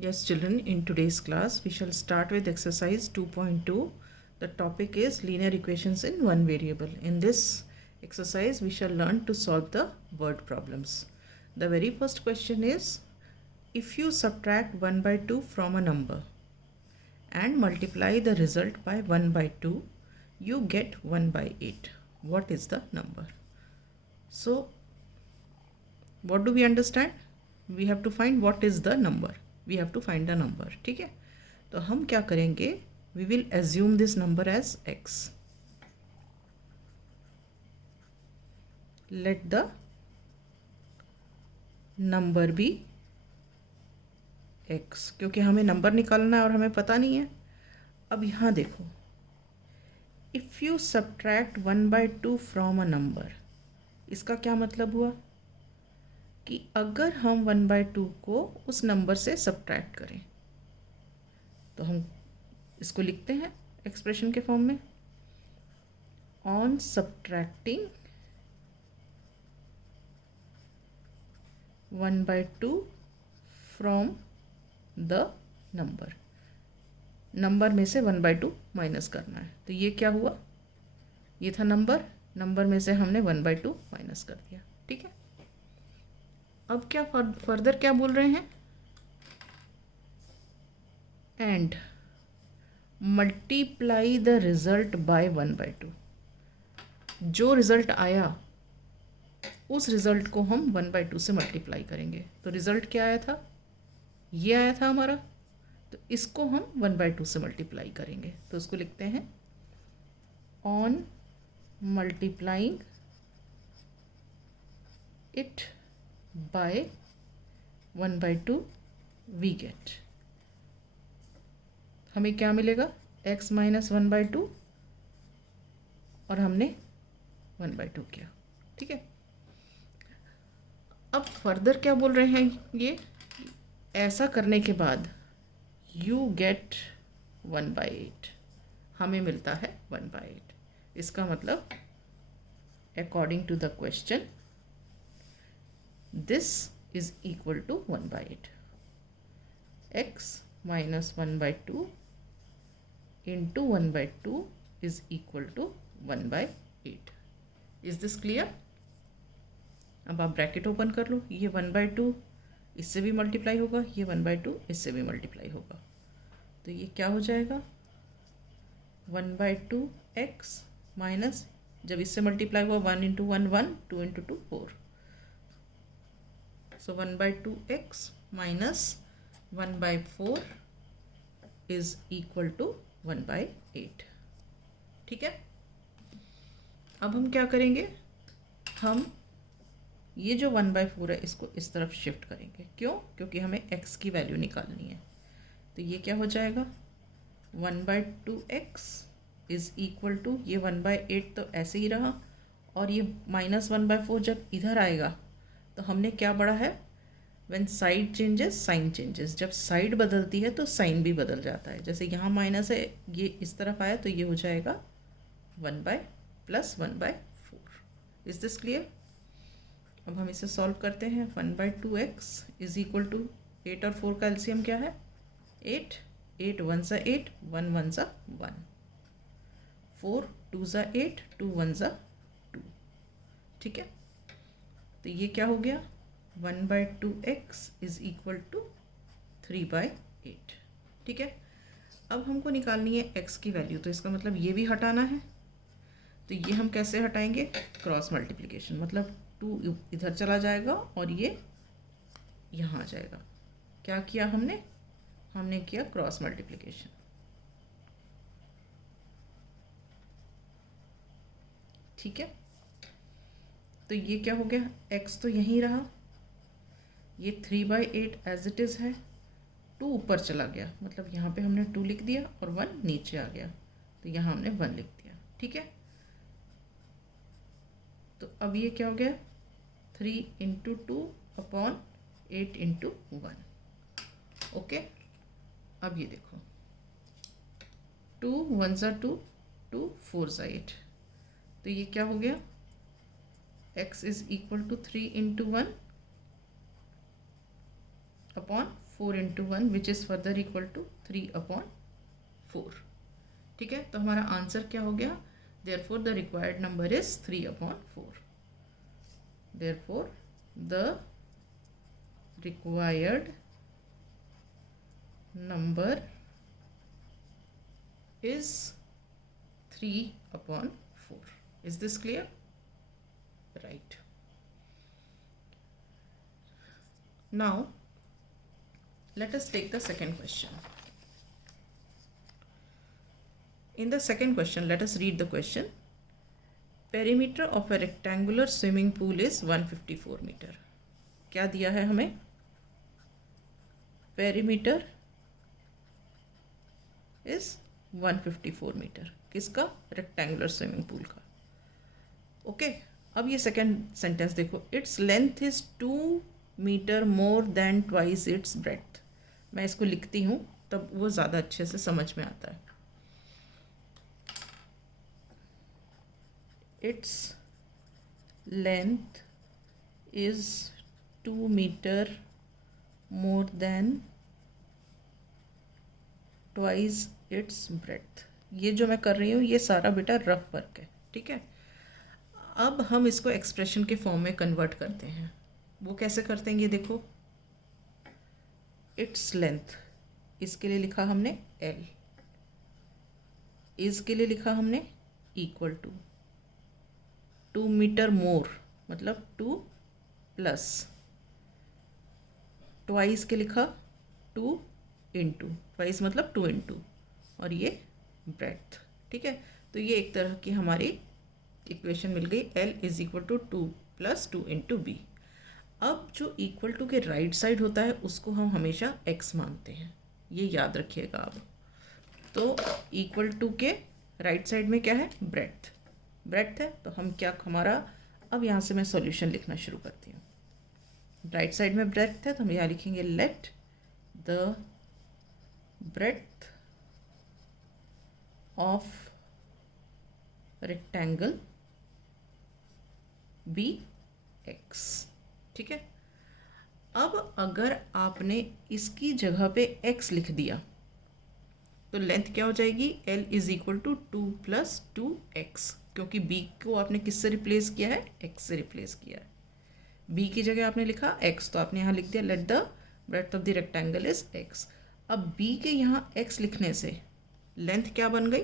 Yes, children, in today's class, we shall start with exercise 2.2. The topic is linear equations in one variable. In this exercise, we shall learn to solve the word problems. The very first question is, if you subtract 1 by 2 from a number and multiply the result by 1 by 2, you get 1 by 8. What is the number? So, what do we understand? We have to find what is the number. We have to find the number. ठीक है, तो हम क्या करेंगे? We will assume this number as x. Let the number be x, क्योंकि हमें number निकालना है और हमें पता नहीं है. अब यहाँ देखो, if you subtract 1 by 2 from a number, इसका क्या मतलब हुआ कि अगर हम 1 by 2 को उस नंबर से सब्ट्रैक्ट करें तो हम इसको लिखते हैं एक्सप्रेशन के फॉर्म में, on subtracting 1 by 2 from the number. Number में से 1 by 2 माइनस करना है. तो ये क्या हुआ? ये था नंबर. नंबर में से हमने 1 by 2 माइनस कर दिया. ठीक है, अब क्या फर्दर क्या बोल रहे हैं? And multiply the result by 1 by 2. जो रिजल्ट आया उस रिजल्ट को हम 1 by 2 से मल्टीप्लाई करेंगे. तो रिजल्ट क्या आया था? ये आया था हमारा. तो इसको हम 1 by 2 से मल्टीप्लाई करेंगे. तो इसको लिखते हैं, on multiplying it by 1 by 2 we get. हमें क्या मिलेगा? x माइनस 1 by 2 और हमने 1 by 2 किया. ठीक है, अब फर्दर क्या बोल रहे हैं? ये ऐसा करने के बाद यू गेट 1 by 8. हमें मिलता है 1 by 8. इसका मतलब according to the question this is equal to 1 by 8. x minus 1 by 2 into 1 by 2 is equal to 1 by 8. Is this clear? अब आप ब्रैकेट ओपन कर लो. ये 1 by 2 इससे भी मल्टीप्लाई होगा, ये 1 by 2 इससे भी मल्टीप्लाई होगा. तो ये क्या हो जाएगा? 1 by 2 x माइनस, जब इससे मल्टीप्लाई हुआ 1 into 1 1, 2 into 2 4. So 1 by 2 x minus 1 by 4 is equal to 1 by 8. ठीक है, अब हम क्या करेंगे? हम ये जो 1 by 4 है इसको इस तरफ शिफ्ट करेंगे. क्यों? क्योंकि हमें x की वैल्यू निकालनी है. तो ये क्या हो जाएगा? 1 by 2x is equal to, ये 1 by 8 तो ऐसे ही रहा, और ये माइनस 1 by 4 जब इधर आएगा तो हमने क्या पढ़ा है? When side changes sign changes. जब साइड बदलती है तो साइन भी बदल जाता है. जैसे यहाँ माइनस है, ये इस तरफ आया तो ये हो जाएगा 1 by plus 1 by 4. Is this clear? अब हम इसे सॉल्व करते हैं. 1 by 2x is equal to 8 और 4 का एलसीएम क्या है? 8. 8 1 सा 8, 1 1 सा 1, 4 2 सा 8, 2 1 सा 2. ठीक है, तो ये क्या हो गया? 1 by 2x is equal to 3 by 8. ठीक है, अब हमको निकालनी है x की वैल्यू. तो इसका मतलब ये भी हटाना है. तो ये हम कैसे हटाएंगे? Cross multiplication. मतलब 2 इधर चला जाएगा और ये यहाँ आ जाएगा. क्या किया हमने? हमने किया क्रॉस मल्टीप्लिकेशन. ठीक है, तो ये क्या हो गया? x तो यहीं रहा, ये 3 by 8 एज इट इज़ है. 2 ऊपर चला गया, मतलब यहाँ पे हमने 2 लिख दिया और 1 नीचे आ गया, तो यहाँ हमने 1 लिख दिया. ठीक है, तो अब ये क्या हो गया? 3 इंटू 2 अपॉन 8 इंटू 1. ओके, अब ये देखो, 2 1 सा 2, 2 4 सा 8. तो ये क्या हो गया? x is equal to 3 into 1 upon 4 into 1 which is further equal to 3/4. ठीक है, तो हमारा आंसर क्या हो गया? Therefore the required number is 3/4. Therefore the required number is 3/4. Is this clear? Right. Now let us take the second question. In the second question, let us read the question. Perimeter of a rectangular swimming pool is 154 meter. क्या दिया है हमें? Perimeter is 154 metre. किसका? Rectangular swimming pool का. Okay, अब ये second sentence देखो. Its length is 2 metre more than twice its breadth. मैं इसको लिखती हूँ तब वो ज़्यादा अच्छे से समझ में आता है. Its length is 2 metre more than twice its breadth. ये जो मैं कर रही हूँ ये सारा बेटा रफ वर्क है. ठीक है, अब हम इसको एक्सप्रेशन के फॉर्म में कन्वर्ट करते हैं. वो कैसे करते हैं ये देखो. इट्स लेंथ, इसके लिए लिखा हमने L, इसके लिए लिखा हमने इक्वल टू 2 मीटर मोर मतलब 2 प्लस ट्वाइस के लिखा 2 इंटू, ट्वाइस मतलब 2 इंटू, और ये ब्रेड्थ. ठीक है, तो ये एक तरह की हमारी इक्वेशन मिल गई. L is equal to 2 plus 2 into B. अब जो इक्वल टू के राइट साइड होता है उसको हम हमेशा x मानते हैं, ये याद रखिएगा आप. तो इक्वल टू के राइट साइड में क्या है? ब्रेड्थ. ब्रेड्थ है तो हम क्या हमारा, अब यहाँ से मैं सॉल्यूशन लिखना शुरू करती हूँ. राइट साइड में ब्रेड्थ है तो हम यहाँ लिखेंगे let the breadth of rectangle be x. ठीक है, अब अगर आपने इसकी जगह पे x लिख दिया तो लेंथ क्या हो जाएगी? L is equal to 2 plus 2x, क्योंकि b को आपने किससे रिप्लेस किया है? x से रिप्लेस किया है. b की जगह आपने लिखा x तो आपने यहाँ लिख दिया let the breadth of the rectangle is x. अब b के यहाँ x लिखने से लेंथ क्या बन गई?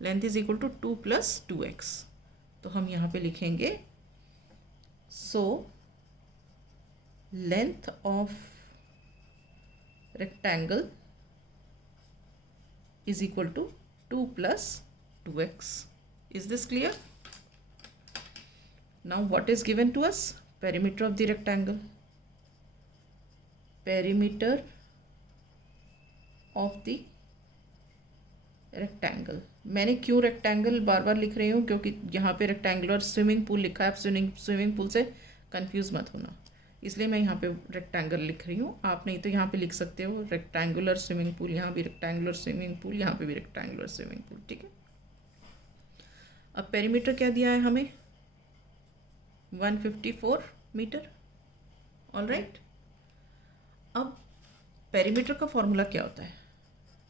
Length is equal to 2 plus 2x. तो हम यहाँ पे लिखेंगे so length of rectangle is equal to 2 plus 2x. Is this clear? Now what is given to us? Perimeter of the rectangle. Perimeter of the rectangle. मैंने क्यों rectangle bar बार लिख रही हूँ? क्योंकि यहाँ पे रेक्टेंगुलर स्विमिंग पूल लिखा है. आप स्विमिंग पूल से कंफ्यूज मत होना, इसलिए मैं यहाँ पे रेक्टेंगल लिख रही हूँ. आप नहीं तो यहाँ पे लिख सकते हो रेक्टेंगुलर स्विमिंग पूल, यहाँ भी रेक्टेंगुलर स्विमिंग पूल, यहाँ पे भी रेक्टेंगुलर स्विमिंग पूल. ठीक है, अब पेरीमीटर क्या दिया है हमें? 154 मीटर. ऑल राइट, अब पेरीमीटर का फॉर्मूला क्या होता है?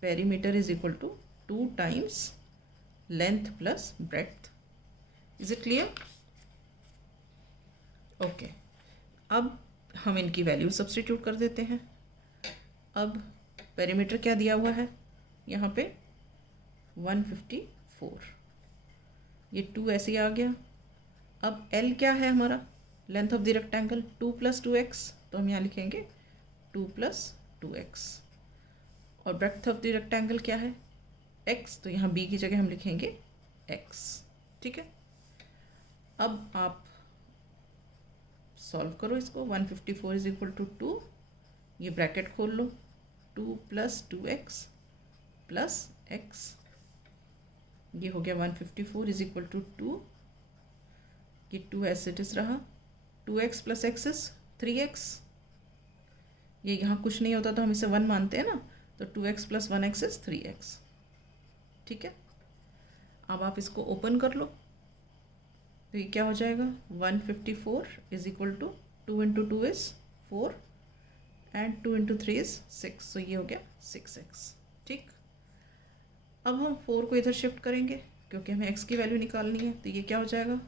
Perimeter is equal to 2 times length plus breadth. Is it clear? Okay, अब हम इनकी वैल्यू सब्स्टिट्यूट कर देते हैं. अब पेरीमीटर क्या दिया हुआ है यहाँ पे? 154. ये 2 ऐसे ही आ गया. अब L क्या है हमारा? Length of the rectangle 2 plus 2x, तो हम यहाँ लिखेंगे 2 प्लस 2x. और ब्रेड्थ ऑफ द रेक्टेंगल क्या है? x, तो यहाँ b की जगह हम लिखेंगे x. ठीक है, अब आप सॉल्व करो इसको. 154 इज इक्वल टू 2, ये ब्रैकेट खोल लो, 2 प्लस 2x प्लस x. ये हो गया 154 इज इक्वल टू 2. ये 2 एज इट इज रहा. 2x plus x is 3x. ये यहाँ कुछ नहीं होता तो हम इसे 1 मानते हैं ना, तो 2x plus 1x is 3x. ठीक है, अब आप इसको ओपन कर लो तो ये क्या हो जाएगा? 154 is equal to 2 into 2 is 4 and 2 into 3 is 6, so ये हो गया 6x। ठीक, अब हम 4 को इधर शिफ्ट करेंगे क्योंकि हमें x की वैल्यू निकालनी है, तो ये क्या हो जाएगा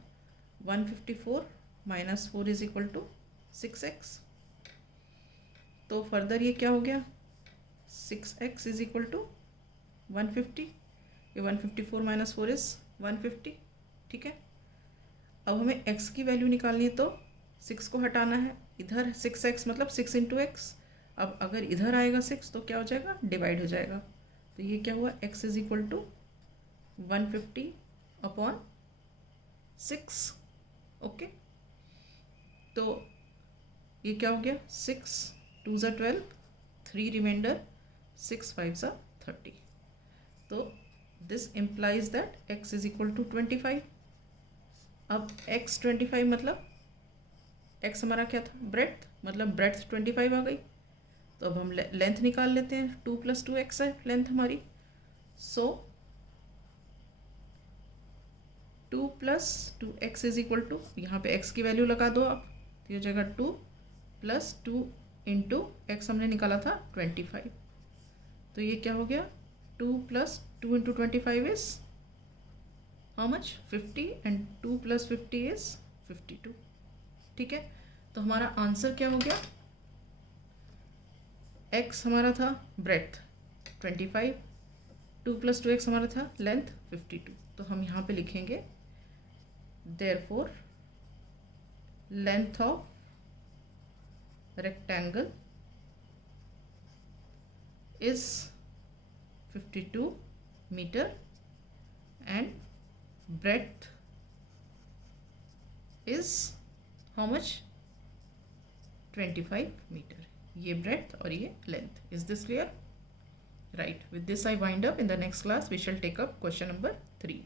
154 minus 4 is equal to 6x। तो फर्दर ये क्या हो गया 6x इज इक्वल टू 150, ये 154 माइनस 4 इज 150। ठीक है, अब हमें x की वैल्यू निकालनी है तो 6 को हटाना है, इधर 6x मतलब 6 इंटू एक्स। अब अगर इधर आएगा 6 तो क्या हो जाएगा डिवाइड हो जाएगा, तो ये क्या हुआ x is equal to 150 upon 6। Okay, तो ये क्या हो गया 6 2 ज़ा 12, 3 रिमाइंडर, 6 5 ज़ा 30। तो this implies that x is equal to 25। अब x 25 मतलब x हमारा क्या था ब्रेड्थ, मतलब ब्रेड्थ 25 आ गई। तो अब हम लेंथ निकाल लेते हैं, 2 + 2x है लेंथ हमारी। सो 2 + 2x इज इक्वल टू, यहाँ पे x की वैल्यू लगा दो आप, तो ये हो जाएगा 2 + 2 इंटू x हमने निकाला था 25। तो ये क्या हो गया 2 + 2 into 25 is how much 50, and 2 + 50 is 52। ठीक है, तो हमारा आंसर क्या हो गया, x हमारा था ब्रेड्थ 25, 2 + 2x हमारा था लेंथ 52। तो हम यहाँ पे लिखेंगे therefore length of rectangle is 52 meter and breadth is how much 25 meter। ये breadth और ये length। Is this clear? Right. With this I wind up. In the next class we shall take up question number 3.